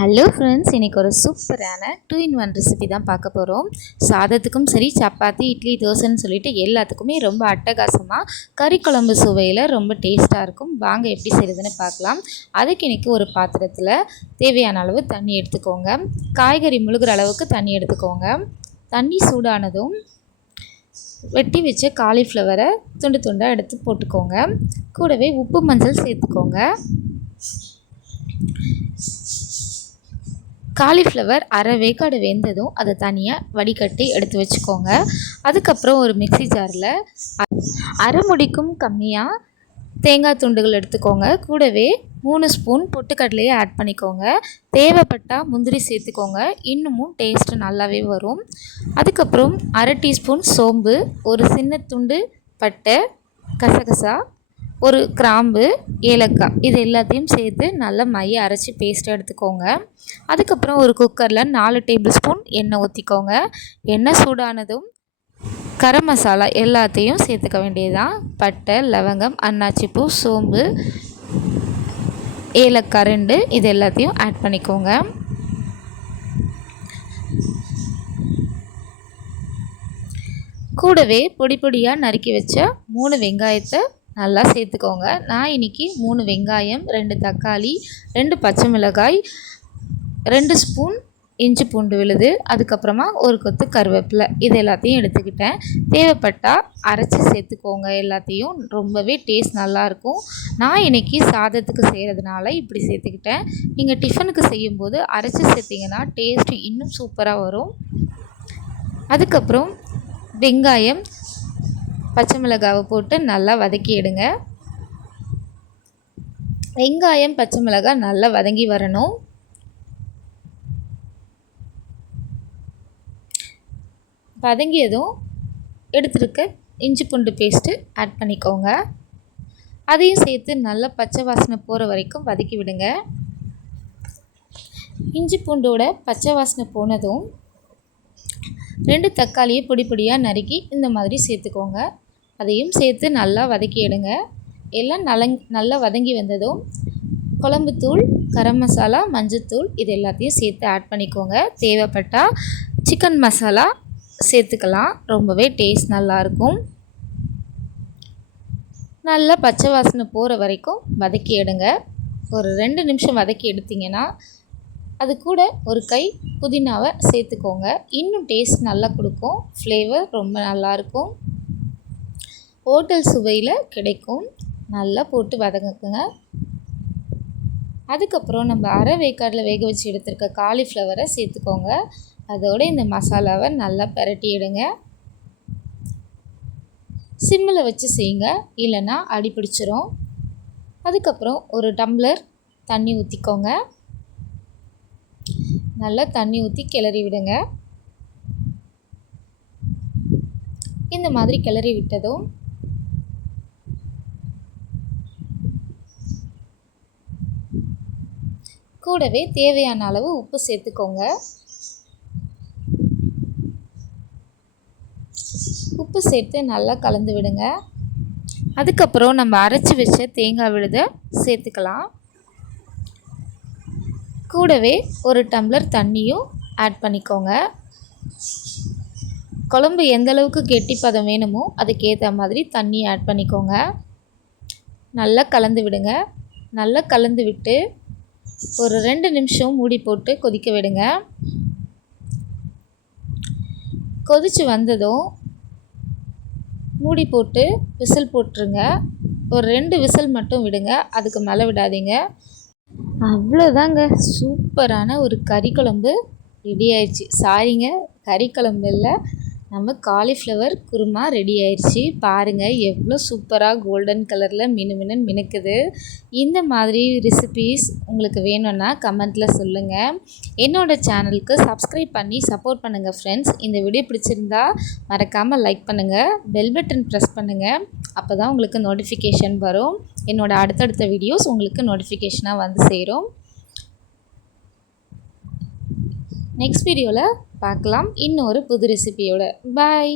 Hello friends, இன்றைக்கி ஒரு சூப்பரான 2-in-1 ரெசிபி தான் பார்க்க போகிறோம். சாதத்துக்கும் சரி, சப்பாத்தி, இட்லி, தோசைன்னு சொல்லிட்டு எல்லாத்துக்குமே ரொம்ப அட்டகாசமாக கறி குழம்பு சுவையில் ரொம்ப டேஸ்ட்டாக இருக்கும். வாங்க எப்படி செய்கிறதுன்னு பார்க்கலாம். அதுக்கு இன்றைக்கி ஒரு பாத்திரத்தில் தேவையான அளவு தண்ணி எடுத்துக்கோங்க. காய்கறி முழுகிற அளவுக்கு தண்ணி எடுத்துக்கோங்க. தண்ணி சூடானதும் வெட்டி வச்ச காலிஃப்ளவரை துண்டு துண்டாக எடுத்து போட்டுக்கோங்க. கூடவே உப்பு மஞ்சள் சேர்த்துக்கோங்க. காலிஃப்ளவர் அரை வேக்காடு வெந்ததும் அதை தனியாக வடிகட்டி எடுத்து வச்சுக்கோங்க. அதுக்கப்புறம் ஒரு மிக்ஸி ஜாரில் அரை முடிக்கும் கம்மியாக தேங்காய் துண்டுகள் எடுத்துக்கோங்க. கூடவே 3 ஸ்பூன் பொட்டுக்கடலையை ஆட் பண்ணிக்கோங்க. தேவைப்பட்டால் முந்திரி சேர்த்துக்கோங்க, இன்னமும் டேஸ்ட்டு நல்லாவே வரும். அதுக்கப்புறம் அரை டீஸ்பூன் சோம்பு, ஒரு சின்ன துண்டு பட்டை, கசகசா, ஒரு கிராம்பு, ஏலக்காய், இது எல்லாத்தையும் சேர்த்து நல்லா மைய அரைச்சி பேஸ்ட்டாக எடுத்துக்கோங்க. அதுக்கப்புறம் ஒரு குக்கரில் 4 டேபிள் ஸ்பூன் எண்ணெய் ஊற்றிக்கோங்க. எண்ணெய் சூடானதும் கரம் மசாலா எல்லாத்தையும் சேர்த்துக்க வேண்டியதுதான். பட்டை, லவங்கம், அன்னாச்சிப்பூ, சோம்பு, ஏலக்காய் 2, இது எல்லாத்தையும் ஆட் பண்ணிக்கோங்க. கூடவே பொடி பொடியாக நறுக்கி வச்ச 3 வெங்காயத்தை நல்லா சேர்த்துக்கோங்க. நான் இன்றைக்கி 3 வெங்காயம், 2 தக்காளி, 2 பச்சை மிளகாய், 2 ஸ்பூன் இஞ்சி பூண்டு விழுது, அதுக்கப்புறமா ஒரு கொத்து கருவேப்பிலை, இது எல்லாத்தையும் எடுத்துக்கிட்டேன். தேவைப்பட்டால் அரைச்சி சேர்த்துக்கோங்க. எல்லாத்தையும் ரொம்பவே டேஸ்ட் நல்லாயிருக்கும். நான் இன்றைக்கி சாதத்துக்கு செய்கிறதுனால இப்படி சேர்த்துக்கிட்டேன். நீங்கள் டிஃபனுக்கு செய்யும்போது அரைச்சி சேர்த்திங்கன்னா டேஸ்ட்டு இன்னும் சூப்பராக வரும். அதுக்கப்புறம் வெங்காயம், பச்சை மிளகாவை போட்டு நல்லா வதக்கி எடுங்க. வெங்காயம், பச்சை மிளகாய் நல்லா வதங்கி வரணும். வதங்கியதும் எடுத்துருக்க இஞ்சி பூண்டு பேஸ்ட்டு ஆட் பண்ணிக்கோங்க. அதையும் சேர்த்து நல்லா பச்சை வாசனை போகிற வரைக்கும் வதக்கி விடுங்க. இஞ்சி பூண்டோட பச்சை வாசனை போனதும் 2 தக்காளியை பொடி பொடியாக நறுக்கி இந்த மாதிரி சேர்த்துக்கோங்க. அதையும் சேர்த்து நல்லா வதக்கி எடுங்க. எல்லாம் நல்லா வதங்கி வந்ததும் குழம்புத்தூள், கரம் மசாலா, மஞ்சத்தூள், இது எல்லாத்தையும் சேர்த்து ஆட் பண்ணிக்கோங்க. தேவைப்பட்டால் சிக்கன் மசாலா சேர்த்துக்கலாம். ரொம்பவே டேஸ்ட் நல்லாயிருக்கும். நல்லா பச்சை வாசனை போகிற வரைக்கும் வதக்கி எடுங்க. ஒரு 2 நிமிஷம் வதக்கி எடுத்திங்கன்னா அது கூட ஒரு கை புதினாவை சேர்த்துக்கோங்க. இன்னும் டேஸ்ட் நல்லா கொடுக்கும். ஃப்ளேவர் ரொம்ப நல்லாயிருக்கும். ஹோட்டல் சுவையில் கிடைக்கும். நல்லா போட்டு வதங்குங்க. அதுக்கப்புறம் நம்ம அரை வேக்காடில் வேக வச்சு எடுத்துருக்க காலிஃப்ளவரை சேர்த்துக்கோங்க. அதோடு இந்த மசாலாவை நல்லா பிரட்டி எடுங்க. சிம்மில் வச்சு செய்யுங்க, இல்லைன்னா அடி பிடிச்சிரும். அதுக்கப்புறம் ஒரு டம்ளர் தண்ணி ஊற்றிக்கோங்க. நல்லா தண்ணி ஊற்றி கிளறி விடுங்க. இந்த மாதிரி கிளறி விட்டதும் கூடவே தேவையான அளவு உப்பு சேர்த்துக்கோங்க. உப்பு சேர்த்து நல்லா கலந்து விடுங்க. அதுக்கப்புறம் நம்ம அரைச்சி வச்ச தேங்காய் விழுதை சேர்த்துக்கலாம். கூடவே ஒரு டம்ளர் தண்ணியும் ஆட் பண்ணிக்கோங்க. குழம்பு எந்த அளவுக்கு கெட்டிப்பதம் வேணுமோ அதுக்கேற்ற மாதிரி தண்ணி ஆட் பண்ணிக்கோங்க. நல்லா கலந்து விடுங்க. நல்லா கலந்து விட்டு ஒரு 2 நிமிஷம் மூடி போட்டு கொதிக்க விடுங்க. கொதித்து வந்ததும் மூடி போட்டு விசில் போட்டுருங்க. ஒரு 2 விசில் மட்டும் விடுங்க, அதுக்கு மேலே விடாதீங்க. அவ்வளோதாங்க, சூப்பரான ஒரு கறி குழம்பு ரெடி ஆயிடுச்சு. சாரிங்க, கறி குழம்பு இல்லை, நம்ம காலிஃப்ளவர் குருமா ரெடி ஆயிடுச்சு. பாருங்கள் எவ்வளோ சூப்பராக கோல்டன் கலரில் மினுமினுன்னு மினுக்குது. இந்த மாதிரி ரெசிபீஸ் உங்களுக்கு வேணும்னா கமெண்ட்டில் சொல்லுங்கள். என்னோடய சேனலுக்கு சப்ஸ்கிரைப் பண்ணி சப்போர்ட் பண்ணுங்கள் ஃப்ரெண்ட்ஸ். இந்த வீடியோ பிடிச்சிருந்தா மறக்காமல் லைக் பண்ணுங்கள், பெல் பட்டன் ப்ரெஸ் பண்ணுங்கள். அப்போ தான் உங்களுக்கு நோட்டிஃபிகேஷன் வரும். என்னோடய அடுத்தடுத்த வீடியோஸ் உங்களுக்கு நோட்டிஃபிகேஷனாக வந்து சேரும். நெக்ஸ்ட் வீடியோவில் பார்க்கலாம் இன்னொரு புது ரெசிபியோட. பாய்.